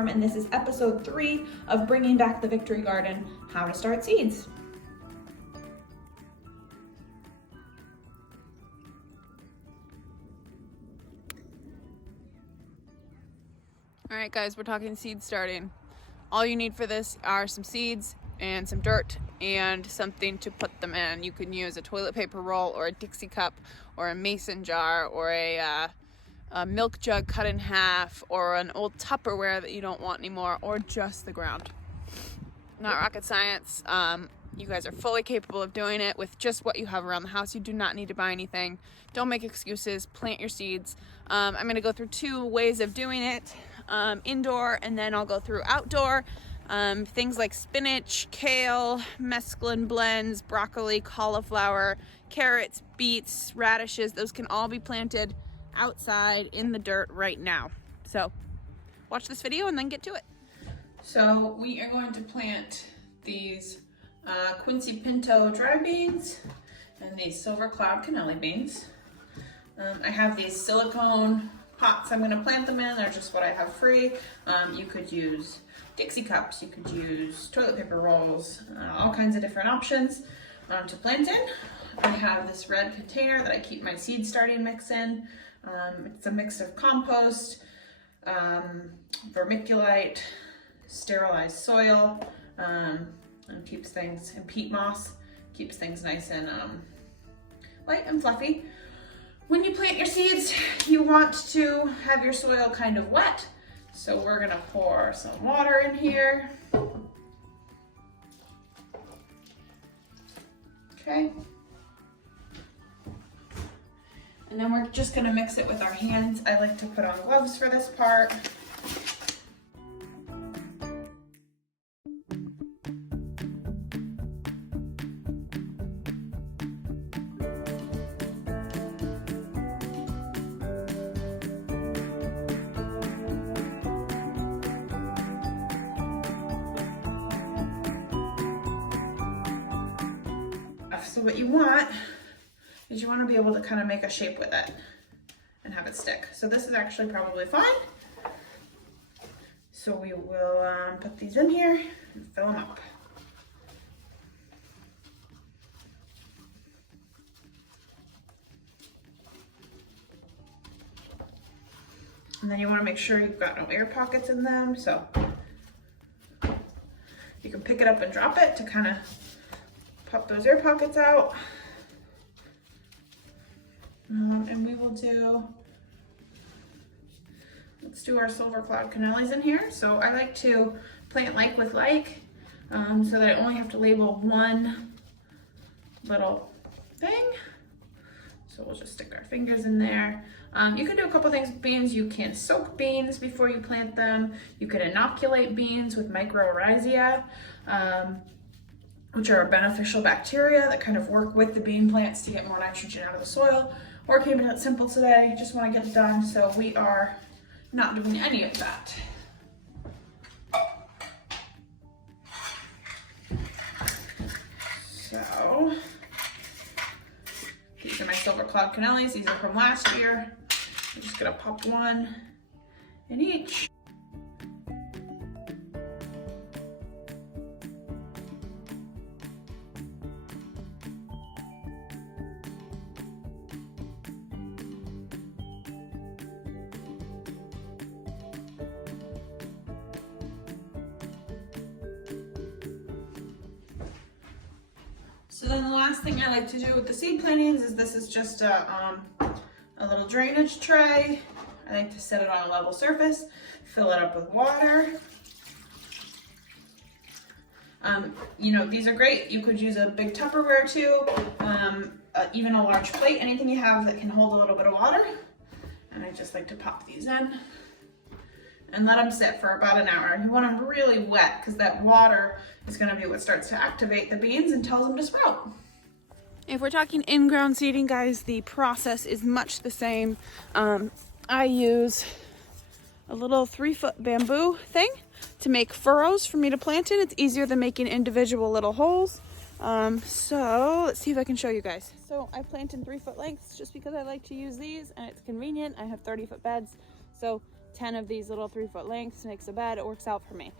Farm, and this is episode 3 of Bringing Back the Victory Garden, How to Start Seeds. All right, guys, we're talking seed starting. All you need for this are some seeds and some dirt and something to put them in. You can use a toilet paper roll or a Dixie cup or a mason jar or a milk jug cut in half or an old Tupperware that you don't want anymore, or just the ground. Not rocket science. You guys are fully capable of doing it with just what you have around the house. You do not need to buy anything. Don't make excuses. Plant your seeds. I'm going to go through 2 ways of doing it. Indoor, and then I'll go through outdoor. Things like spinach, kale, mesclun blends, broccoli, cauliflower, carrots, beets, radishes, those can all be planted outside in the dirt right now. So watch this video and then get to it. So we are going to plant these Quincy Pinto dry beans and these silver cloud cannelli beans. I have these silicone pots I'm going to plant them in. They're just what I have free. You could use Dixie cups, you could use toilet paper rolls, all kinds of different options to plant in. I have this red container that I keep my seed starting mix in. It's a mix of compost, vermiculite, sterilized soil, and keeps things, and peat moss, keeps things nice and light and fluffy. When you plant your seeds, you want to have your soil kind of wet. So we're gonna pour some water in here. Okay. And then we're just gonna mix it with our hands. I like to put on gloves for this part. So what you want is you want to be able to kind of make a shape with it and have it stick. So this is actually probably fine. So we will put these in here and fill them up. And then you want to make sure you've got no air pockets in them. So you can pick it up and drop it to kind of pop those air pockets out. And we will let's do our silver cloud cannellis in here. So I like to plant like with like, so that I only have to label one little thing. So we'll just stick our fingers in there. You can do a couple things with beans. You can soak beans before you plant them. You could inoculate beans with mycorrhizae, which are beneficial bacteria that kind of work with the bean plants to get more nitrogen out of the soil. Or keeping it simple today, just want to get it done, so we are not doing any of that. So, these are my silver cloud cannellis. These are from last year. I'm just gonna pop one in each. So then the last thing I like to do with the seed plantings is this is just a little drainage tray. I like to set it on a level surface, fill it up with water. You know, these are great. You could use a big Tupperware too, even a large plate, anything you have that can hold a little bit of water. And I just like to pop these in and let them sit for about an hour. You want them really wet because that water is going to be what starts to activate the beans and tells them to sprout. If we're talking in-ground seeding, guys, the process is much the same. I use a little 3-foot bamboo thing to make furrows for me to plant in. It's easier than making individual little holes. So let's see if I can show you guys. So I plant in 3-foot lengths just because I like to use these and it's convenient. I have 30-foot beds. So 10 of these little 3-foot lengths, makes a bed. It works out for me.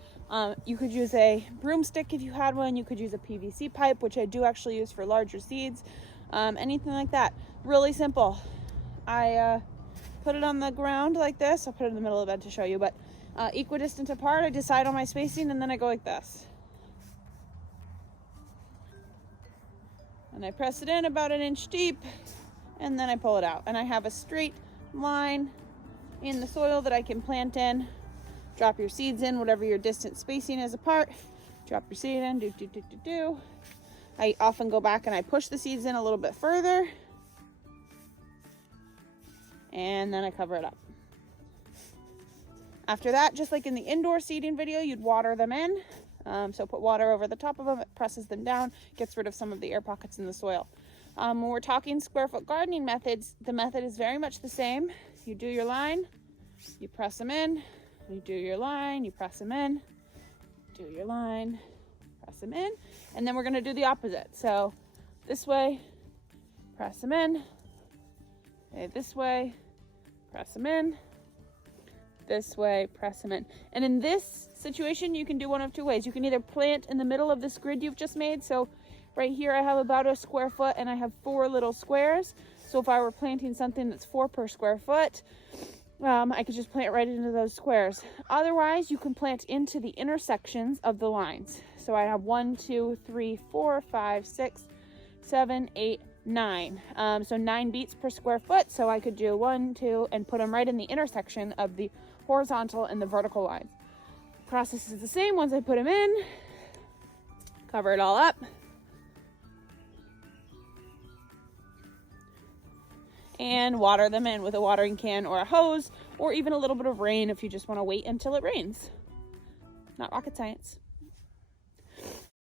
You could use a broomstick if you had one. You could use a PVC pipe, which I do actually use for larger seeds. Anything like that. Really simple. I put it on the ground like this. I'll put it in the middle of the bed to show you, but equidistant apart. I decide on my spacing, and then I go like this. And I press it in about 1 inch deep, and then I pull it out. And I have a straight line in the soil that I can plant in. Drop your seeds in, whatever your distance spacing is apart. Drop your seed in, do. I often go back and I push the seeds in a little bit further. And then I cover it up. After that, just like in the indoor seeding video, you'd water them in. So put water over the top of them, it presses them down, gets rid of some of the air pockets in the soil. When we're talking square foot gardening methods, the method is very much the same. You do your line, you press them in, you do your line, you press them in, do your line, press them in, and then we're going to do the opposite. So this way, press them in, okay, this way, press them in, this way, press them in. And in this situation, you can do one of two ways. You can either plant in the middle of this grid you've just made. So right here, I have about a square foot and I have 4 little squares. So if I were planting something that's 4 per square foot, I could just plant right into those squares. Otherwise, you can plant into the intersections of the lines. So I have 1, 2, 3, 4, 5, 6, 7, 8, 9. So 9 beets per square foot. So I could do 1, 2, and put them right in the intersection of the horizontal and the vertical lines. The process is the same. Once I put them in, cover it all up. And water them in with a watering can or a hose, or even a little bit of rain if you just want to wait until it rains. Not rocket science.